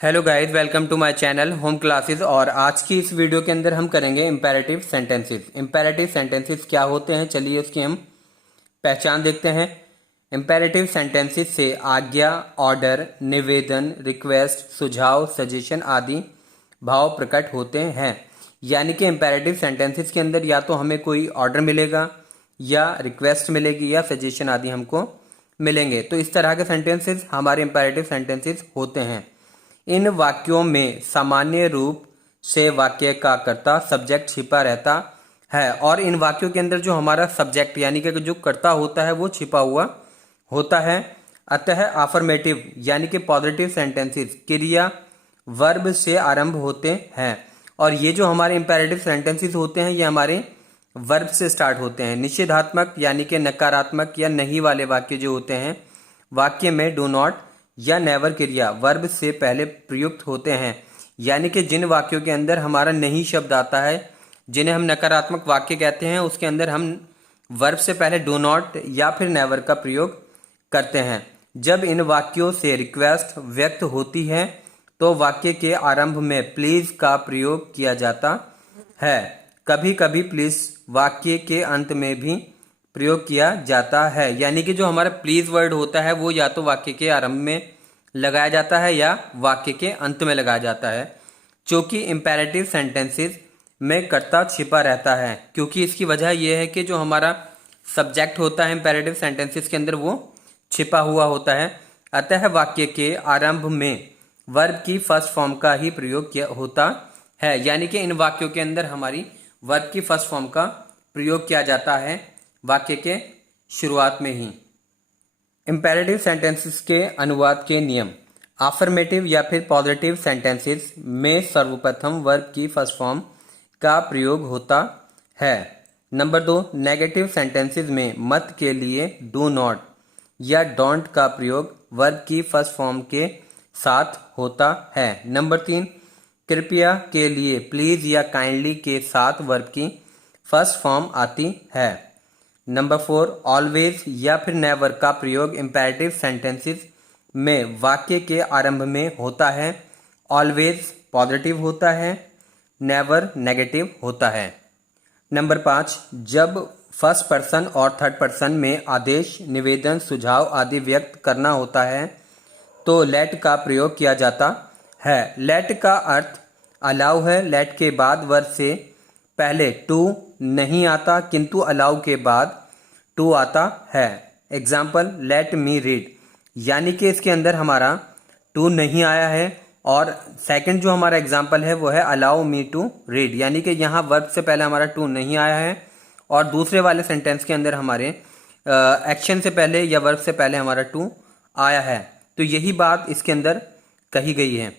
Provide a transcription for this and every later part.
Hello guys, welcome to my channel home classes. और आज की इस वीडियो के अंदर हम करेंगे इंपेरेटिव सेंटेंसेस। इंपेरेटिव सेंटेंसेस क्या होते हैं, चलिए उसकी हम पहचान देखते हैं। इंपेरेटिव सेंटेंसेस से आज्ञा, ऑर्डर, निवेदन, रिक्वेस्ट, सुझाव, सजेशन आदि भाव प्रकट होते हैं। यानी कि इंपेरेटिव सेंटेंसेस के अंदर या तो हमें कोई ऑर्डर मिलेगा, या रिक्वेस्ट मिलेगी, या सजेशन आदि हमको मिलेंगे। तो इस तरह के सेंटेंसेस हमारे इंपेरेटिव सेंटेंसेस होते हैं। इन वाक्यों में सामान्य रूप से वाक्य का कर्ता सब्जेक्ट छिपा रहता है, और इन वाक्यों के अंदर जो हमारा सब्जेक्ट यानी कि जो कर्ता होता है वो छिपा हुआ होता है। अतः अफर्मेटिव यानी कि पॉजिटिव सेंटेंसेस क्रिया वर्ब से आरंभ होते हैं, और ये जो हमारे इंपेरेटिव सेंटेंसेस होते हैं ये हमारे वर्ब से स्टार्ट होते हैं। निषेधात्मक यानी कि नकारात्मक या नहीं वाले वाक्य जो होते हैं, वाक्य में डू नॉट या नेवर क्रिया वर्ब से पहले प्रयुक्त होते हैं। यानी कि जिन वाक्यों के अंदर हमारा नहीं शब्द आता है, जिन्हें हम नकारात्मक वाक्य कहते हैं, उसके अंदर हम वर्ब से पहले डू नॉट या फिर नेवर का प्रयोग करते हैं। जब इन वाक्यों से रिक्वेस्ट व्यक्त होती है तो वाक्य के आरंभ में प्लीज का प्रयोग किया जाता है। कभी कभी प्लीज वाक्य के अंत में भी प्रयोग किया जाता है। यानी कि जो हमारा प्लीज वर्ड होता है वो या तो वाक्य के आरंभ में लगाया जाता है या वाक्य के अंत में लगाया जाता है। चूंकि इंपेरेटिव सेंटेंसेस में कर्ता छिपा रहता है, क्योंकि इसकी वजह यह है कि जो हमारा सब्जेक्ट होता है इंपेरेटिव सेंटेंसेस के अंदर वो छिपा हुआ होता है। अतः वाक्य के आरंभ में वर्ब की फर्स्ट फॉर्म का ही प्रयोग किया होता है। यानी कि इन वाक्यों के अंदर हमारी वर्ब की फर्स्ट फॉर्म का प्रयोग किया जाता है वाक्य के शुरुआत में ही। इंपेरेटिव सेंटेंसेस के अनुवाद के नियम। अफर्मेटिव या फिर पॉजिटिव सेंटेंसेस में सर्वप्रथम वर्ब की फर्स्ट फॉर्म का प्रयोग होता है। नंबर 2, नेगेटिव सेंटेंसेस में मत के लिए डू नॉट या डोंट का प्रयोग वर्ब की फर्स्ट फॉर्म के साथ होता है। नंबर 3, कृपया के लिए प्लीज या काइंडली के साथ वर्ब की फर्स्ट फॉर्म आती है। नंबर 4, ऑलवेज या फिर नेवर का प्रयोग इंपेरेटिव सेंटेंसेस में वाक्य के आरंभ में होता है। ऑलवेज पॉजिटिव होता है, नेवर नेगेटिव होता है। नंबर 5, जब फर्स्ट पर्सन और थर्ड पर्सन में आदेश, निवेदन, सुझाव आदि व्यक्त करना होता है तो लेट का प्रयोग किया जाता है। लेट का अर्थ अलाउ है। लेट के बाद वर्ब से पहले टू नहीं आता, किंतु अलाउ के बाद टू आता है। एग्जाम्पल, लेट मी रीड, यानी कि इसके अंदर हमारा टू नहीं आया है। और सेकंड जो हमारा एग्जाम्पल है वो है अलाउ मी टू रीड, यानी कि यहाँ वर्ब से पहले हमारा टू नहीं आया है, और दूसरे वाले सेंटेंस के अंदर हमारे एक्शन से पहले या वर्ब से पहले हमारा टू आया है। तो यही बात इसके अंदर कही गई है।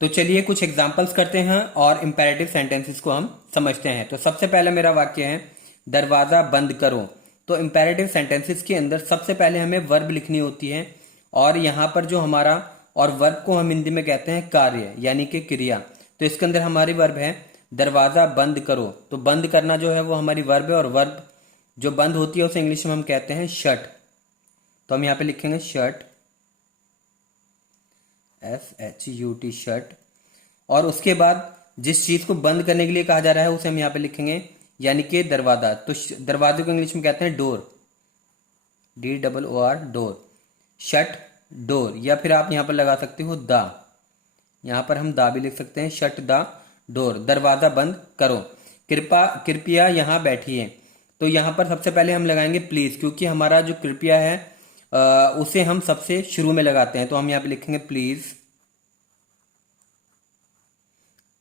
तो चलिए कुछ एग्जाम्पल्स करते हैं और इंपेरेटिव सेंटेंसेस को हम समझते हैं। तो सबसे पहले मेरा वाक्य है दरवाज़ा बंद करो। तो इंपेरेटिव सेंटेंसेस के अंदर सबसे पहले हमें वर्ब लिखनी होती है, और यहाँ पर जो हमारा, और वर्ब को हम हिंदी में कहते हैं कार्य यानी कि क्रिया। तो इसके अंदर हमारी वर्ब है दरवाज़ा बंद करो। तो बंद करना जो है वो हमारी वर्ब है, और वर्ब जो बंद होती है उसे इंग्लिश में हम कहते हैं शट। तो हम यहाँ पे लिखेंगे शट, SHUT शट। और उसके बाद जिस चीज को बंद करने के लिए कहा जा रहा है उसे हम यहाँ पे लिखेंगे यानी कि दरवाजा। तो दरवाजे को इंग्लिश में कहते हैं door, DOOR door. Shut door, या फिर आप यहाँ पर लगा सकते हो द, यहाँ पर हम दा भी लिख सकते हैं, शट द डोर, दरवाजा बंद करो। कृपया यहाँ बैठिए। तो यहाँ पर सबसे पहले हम लगाएंगे प्लीज, क्योंकि हमारा जो कृपया है उसे हम सबसे शुरू में लगाते हैं। तो हम यहाँ पे लिखेंगे प्लीज।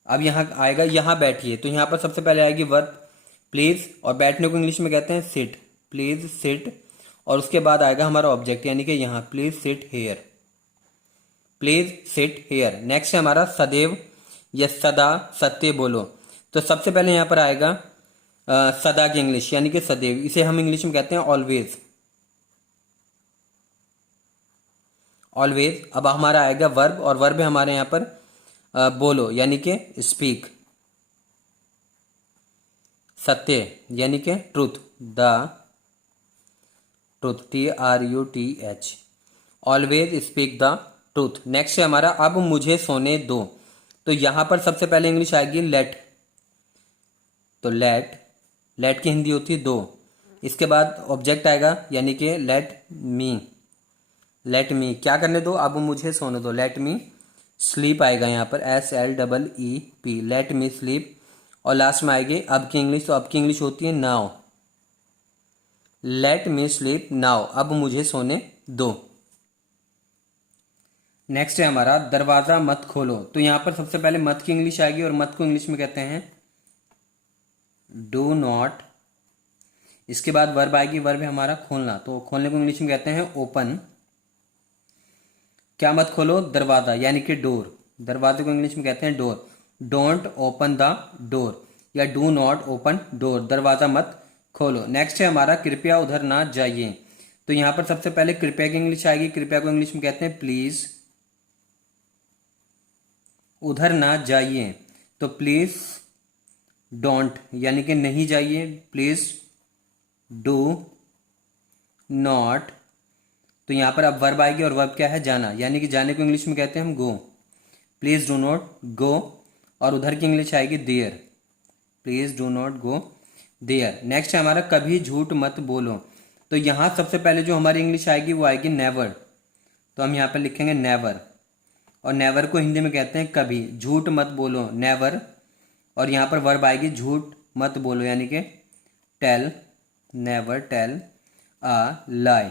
अब यहाँ आएगा यहाँ बैठिए, तो यहाँ पर सबसे पहले आएगी वर्ब प्लीज, और बैठने को इंग्लिश में कहते हैं सिट, प्लीज सिट। और उसके बाद आएगा हमारा ऑब्जेक्ट यानी कि यहाँ please sit here, please sit here. Next है हमारा सदैव या सदा, सत्य बोलो। तो सबसे पहले यहाँ पर आएगा सदा की इंग्लिश यानी कि सदैव, इसे हम इंग्लिश में कहते हैं ऑलवेज, ऑलवेज। अब हमारा आएगा वर्ब, और वर्ब है हमारे यहाँ पर बोलो यानी कि स्पीक। सत्य यानी कि truth, the truth, TRUTH। Always speak the truth. Next है हमारा अब मुझे सोने दो। तो यहां पर सबसे पहले इंग्लिश आएगी लेट। तो लेट की हिंदी होती है दो। इसके बाद ऑब्जेक्ट आएगा यानी कि लेट मी क्या करने दो, अब मुझे सोने दो। लेट मी स्लीप आएगा यहाँ पर SLEEP, लेट मी स्लीप। और लास्ट में आएगी अब की इंग्लिश। तो अब की इंग्लिश होती है now. Let me sleep now, अब मुझे सोने दो। नेक्स्ट है हमारा दरवाजा मत खोलो। तो यहां पर सबसे पहले मत की इंग्लिश आएगी और मत को इंग्लिश में कहते हैं डू नॉट। इसके बाद वर्ब आएगी, वर्ब है हमारा खोलना। तो खोलने को इंग्लिश में कहते हैं ओपन। क्या मत खोलो, दरवाजा यानी कि डोर। दरवाजे को इंग्लिश में कहते हैं door. Don't open the door या डू नॉट ओपन डोर, दरवाजा मत खोलो। नेक्स्ट है हमारा कृपया उधर ना जाइए। तो यहां पर सबसे पहले कृपया की इंग्लिश आएगी। कृपया को इंग्लिश में कहते हैं प्लीज। उधर ना जाइए तो प्लीज डोंट यानी कि नहीं जाइए। Please do not. तो यहां पर अब वर्ब आएगी और वर्ब क्या है, जाना, यानी कि जाने को इंग्लिश में कहते हैं हम go. Please do not go. और उधर की इंग्लिश आएगी there. Please do not go there. Next है हमारा कभी झूठ मत बोलो। तो यहां सबसे पहले जो हमारी इंग्लिश आएगी वो आएगी नेवर। तो हम यहां पर लिखेंगे नेवर। और नेवर को हिंदी में कहते हैं कभी। झूठ मत बोलो नेवर। और यहां पर वर्ब आएगी झूठ मत बोलो यानी कि टेल। नेवर टेल अ लाई,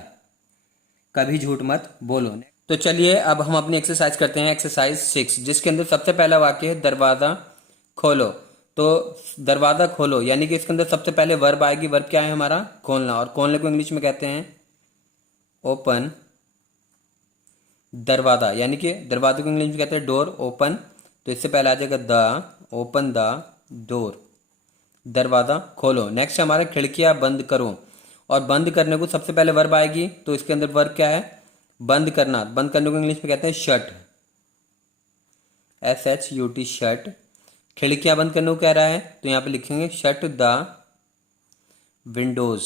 कभी झूठ मत बोलो। तो चलिए अब हम अपनी एक्सरसाइज करते हैं, एक्सरसाइज 6, जिसके अंदर सबसे पहला वाक्य है दरवाजा खोलो। तो दरवाजा खोलो यानी कि इसके अंदर सबसे पहले वर्ब आएगी। वर्ब क्या है हमारा, खोलना। और खोलने को इंग्लिश में कहते हैं ओपन। दरवाजा यानी कि दरवाजे को इंग्लिश में कहते हैं डोर, ओपन। तो इससे पहले आ जाएगा द, ओपन द डोर, दरवाजा खोलो। नेक्स्ट हमारा खिड़कियां बंद करो। और बंद करने को सबसे पहले वर्ब आएगी। तो इसके अंदर वर्ब क्या है, बंद करना। बंद करने को इंग्लिश में कहते हैं शट, SHUT शट। खिड़कियां बंद करने को कह रहा है तो यहां पे लिखेंगे शट द विंडोज।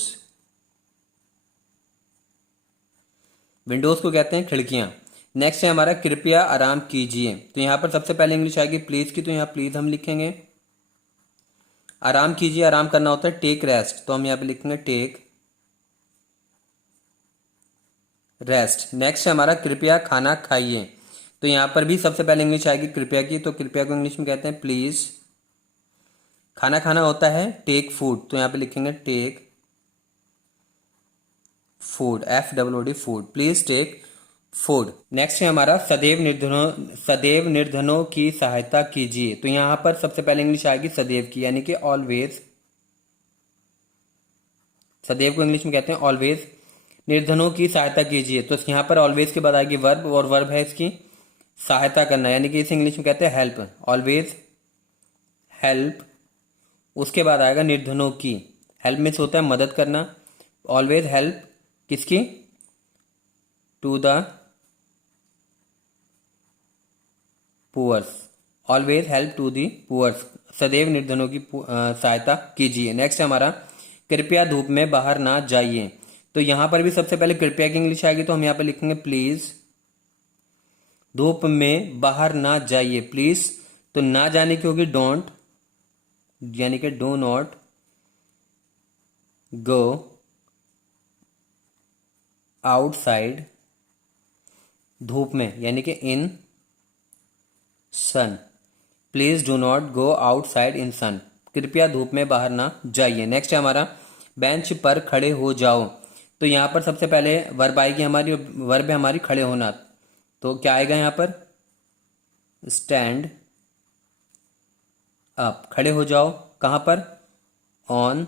विंडोज को कहते हैं खिड़कियां। नेक्स्ट है हमारा कृपया आराम कीजिए। तो यहां पर सबसे पहले इंग्लिश आएगी प्लीज की। तो यहां प्लीज हम लिखेंगे। आराम कीजिए, आराम करना होता है टेक रेस्ट। तो हम यहां पे लिखेंगे टेक रेस्ट। नेक्स्ट है हमारा कृपया खाना खाइए। तो यहां पर भी सबसे पहले इंग्लिश आएगी कृपया की। तो कृपया को इंग्लिश में कहते हैं प्लीज। खाना खाना होता है टेक फूड। तो यहां पे लिखेंगे take food, FOOD food. Please take food. Next है हमारा सदैव निर्धनों की सहायता कीजिए। तो यहां पर सबसे पहले इंग्लिश आएगी सदैव की यानी कि ऑलवेज। सदैव को इंग्लिश में कहते हैं ऑलवेज। निर्धनों की सहायता कीजिए। तो यहां पर ऑलवेज के बाद आएगी वर्ब। और वर्ब है इसकी सहायता करना यानी कि इसे इंग्लिश में कहते हैं हेल्प। Always help. उसके बाद आएगा निर्धनों की। हेल्प में से होता है मदद करना। ऑलवेज हेल्प किसकी, to the poors. Always help to the poors, सदैव निर्धनों की सहायता कीजिए। नेक्स्ट हमारा कृपया धूप में बाहर ना जाइए। तो यहां पर भी सबसे पहले कृपया की इंग्लिश आएगी। तो हम यहां पर लिखेंगे प्लीज धूप में बाहर ना जाइए। प्लीज तो ना जाने की होगी डोंट यानी कि डो नॉट गो आउटसाइड। धूप में यानी कि in sun. Please do not go outside in sun, कृपया धूप में बाहर ना जाइए। नेक्स्ट है हमारा बेंच पर खड़े हो जाओ। तो यहां पर सबसे पहले वर्ब आएगी हमारी। वर्ब है हमारी खड़े होना। तो क्या आएगा यहां पर, स्टैंड अप। खड़े हो जाओ कहां पर, ऑन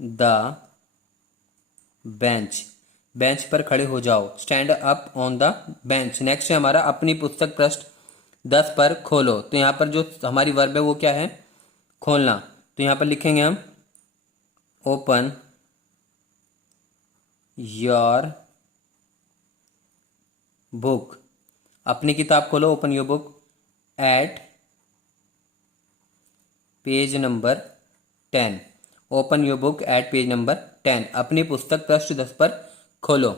द बेंच। बेंच पर खड़े हो जाओ, stand up on the bench. Next है हमारा अपनी पुस्तक पृष्ठ 10 पर खोलो। तो यहां पर जो हमारी वर्ब है वो क्या है, खोलना। तो यहां पर लिखेंगे हम ओपन योर बुक। अपनी किताब खोलो, open your book at page number 10। Open your book at page number 10। अपनी पुस्तक पृष्ठ 10 पर खोलो।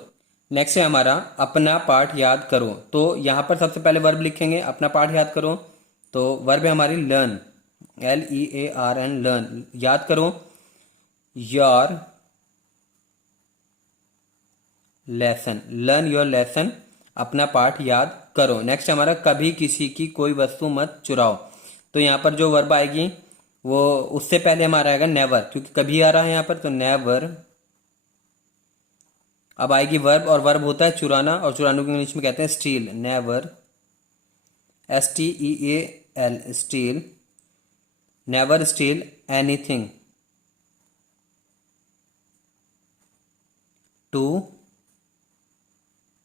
नेक्स्ट है हमारा अपना पाठ याद करो। तो यहाँ पर सबसे पहले वर्ब लिखेंगे, अपना पाठ याद करो। तो वर्ब है हमारी लर्न, LEARN, लर्न, याद करो। Your lesson, learn your lesson, अपना पाठ याद करो। नेक्स्ट हमारा कभी किसी की कोई वस्तु मत चुराओ। तो यहाँ पर जो वर्ब आएगी वो उससे पहले हमारा आएगा नेवर, क्योंकि कभी आ रहा है यहाँ पर, तो नेवर। अब आएगी वर्ब, और वर्ब होता है चुराना, और चुराने को इंग्लिश में कहते हैं steal, never, STEAL, steal. Never steal anything to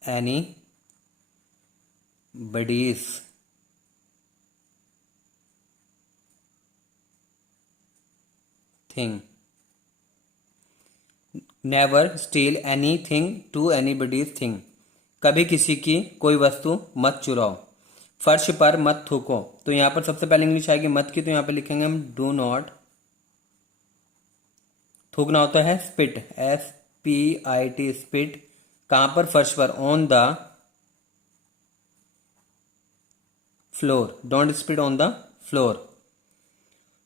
anybody's thing. Never steal anything to anybody's thing, कभी किसी की कोई वस्तु मत चुराओ। फर्श पर मत थूको। तो यहाँ पर सबसे पहले इंग्लिश आएगी मत की, तो यहाँ पर लिखेंगे हम डू नॉट। थूकना होता है स्पिट, SPIT, स्पिट। कहाँ पर? फर्श पर, on the floor, don't spit on the floor.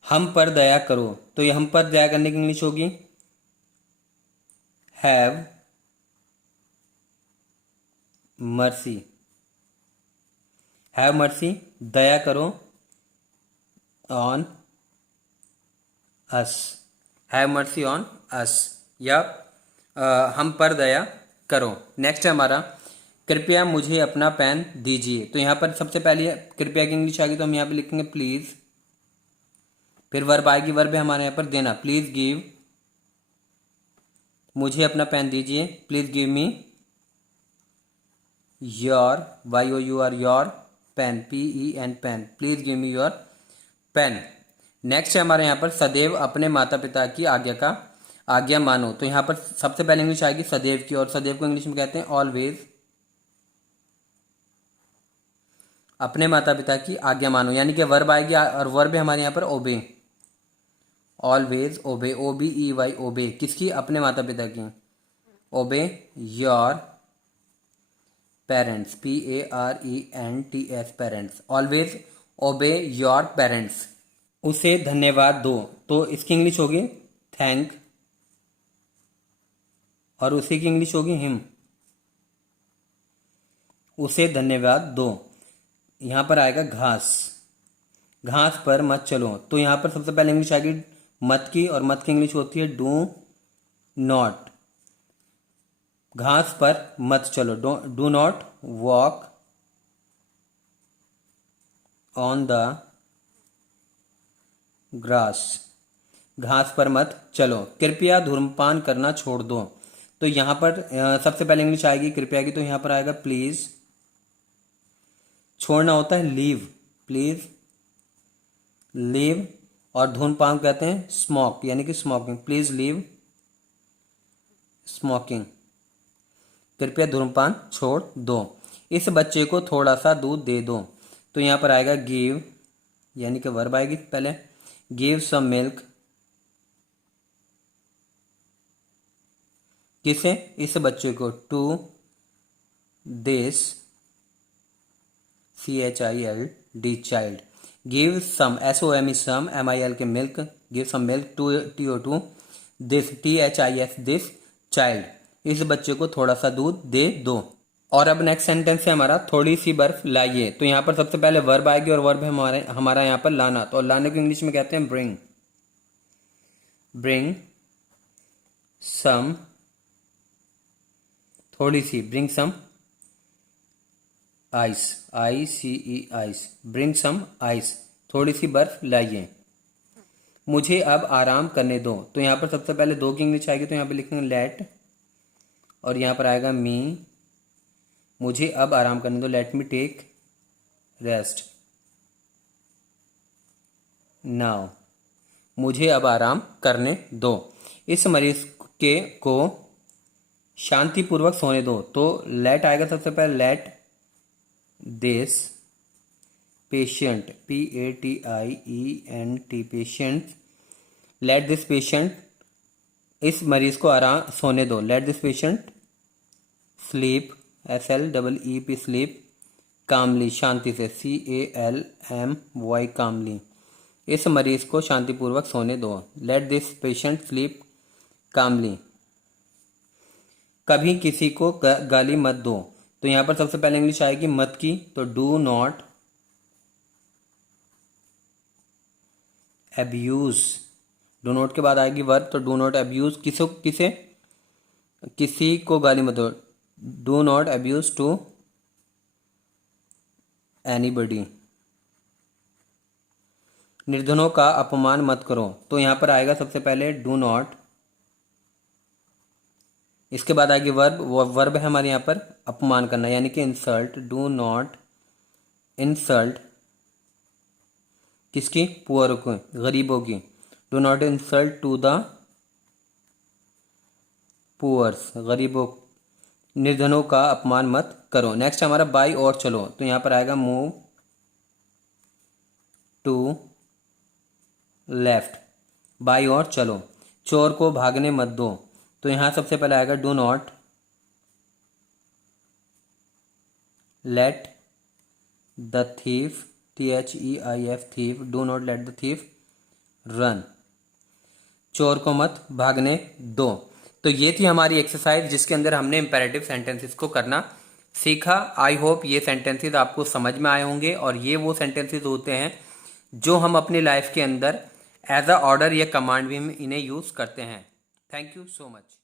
हम पर दया करो। तो ये हम पर दया करने की इंग्लिश होगी हैव मर्सी, हैव मर्सी, दया करो, on us, have mercy on us, या हम पर दया करो। नेक्स्ट है हमारा कृपया मुझे अपना पेन दीजिए। तो यहाँ पर सबसे पहले कृपया की इंग्लिश आ गई, तो हम यहाँ पे लिखेंगे प्लीज। फिर वर्ब आएगी, वर्ब है हमारे यहाँ पर देना, प्लीज गिव, मुझे अपना पेन दीजिए, please give me your, YOUR, your pen, PEN, pen, please give me your pen. Next है हमारे यहाँ पर सदैव अपने माता पिता की आज्ञा मानो। तो यहाँ पर सबसे पहले इंग्लिश आएगी सदैव की, और सदैव को इंग्लिश में कहते हैं ऑलवेज। अपने माता पिता की आज्ञा मानो, यानी कि वर्ब आएगी, और वर्ब है हमारे यहाँ पर ओबे, ऑलवेज ओबे, OBEY, ओबे, किसकी? अपने माता पिता की। ओबे your parents, PARENTS, parents, always ओबे योर पेरेंट्स। उसे धन्यवाद दो। तो इसकी इंग्लिश होगी थैंक, और उसी की इंग्लिश होगी हिम, उसे धन्यवाद दो। यहाँ पर आएगा घास, घास पर मत चलो। तो यहाँ पर सबसे पहले इंग्लिश आएगी मत की, और मत की इंग्लिश होती है डू नॉट। घास पर मत चलो, do not walk on the grass, घास पर मत चलो। कृपया धूम्रपान करना छोड़ दो। तो यहाँ पर सबसे पहले इंग्लिश आएगी कृपया की, तो यहाँ पर आएगा प्लीज। छोड़ना होता है लीव, प्लीज लीव, और धूम्रपान कहते हैं स्मोक, यानी कि स्मोकिंग, प्लीज लीव स्मोकिंग, कृपया धूम्रपान छोड़ दो। इस बच्चे को थोड़ा सा दूध दे दो। तो यहाँ पर आएगा गिव, यानी कि वर्ब आएगी पहले, गिव सम मिल्क, किसे? इस बच्चे को, to this CHILD, child. Give some, SOME, some, MIL के milk, give some milk to TO2 this, THIS, this child, इस बच्चे को थोड़ा सा दूध दे दो। और अब नेक्स्ट सेंटेंस है हमारा थोड़ी सी बर्फ लाइए। तो यहाँ पर सबसे पहले वर्ब आएगी, और वर्ब है हमारा यहाँ पर लाना। तो लाने को इंग्लिश में कहते हैं ब्रिंग, ब्रिंग सम, थोड़ी सी, bring some ice, ICE, ice, bring some ice, थोड़ी सी बर्फ लाइए। मुझे अब आराम करने दो। तो यहाँ पर सबसे पहले दो की इंग्लिश आएगी, तो यहाँ पर लिखेंगे लेट, और यहाँ पर आएगा मी, मुझे अब आराम करने दो, let me take rest now, मुझे अब आराम करने दो। इस मरीज को शांतिपूर्वक सोने दो। तो लेट आएगा सबसे पहले, let this patient, PATIENT, patient, let this patient, इस मरीज को आराम सोने दो, let this patient sleep SLEEP sleep, calmly शांति से CALMY कामली, इस मरीज को शांतिपूर्वक सोने दो। Let this patient sleep calmly, कभी किसी को गाली मत दो। तो यहाँ पर सबसे पहले इंग्लिश आएगी मत की, तो do not abuse. Do not के बाद आएगी वर्ब, तो डू नॉट अब्यूज किसी को गाली मत दो। Do not abuse to anybody. निर्धनों का अपमान मत करो, तो यहाँ पर आएगा सबसे पहले डू नॉट, इसके बाद आएगी वर्ब, वर्ब है हमारे यहाँ पर अपमान करना यानी कि इंसल्ट। डू नॉट इंसल्ट किसकी, पुअर को, गरीबों की। Do not insult to the poors, गरीबों, निर्धनों का अपमान मत करो। नेक्स्ट हमारा बाई और चलो, तो यहाँ पर आएगा मूव टू लेफ्ट, बाई और चलो। चोर को भागने मत दो, तो यहाँ सबसे पहले आएगा do not let the thief, THEIF thief, do not let the thief run, चोर को मत भागने दो। तो ये थी हमारी एक्सरसाइज जिसके अंदर हमने इंपेरेटिव सेंटेंसेस को करना सीखा। आई होप ये सेंटेंसेस आपको समझ में आए होंगे, और ये वो सेंटेंसेस होते हैं जो हम अपनी लाइफ के अंदर एज अ ऑर्डर या कमांड भी इन्हें यूज़ करते हैं। Thank you so much.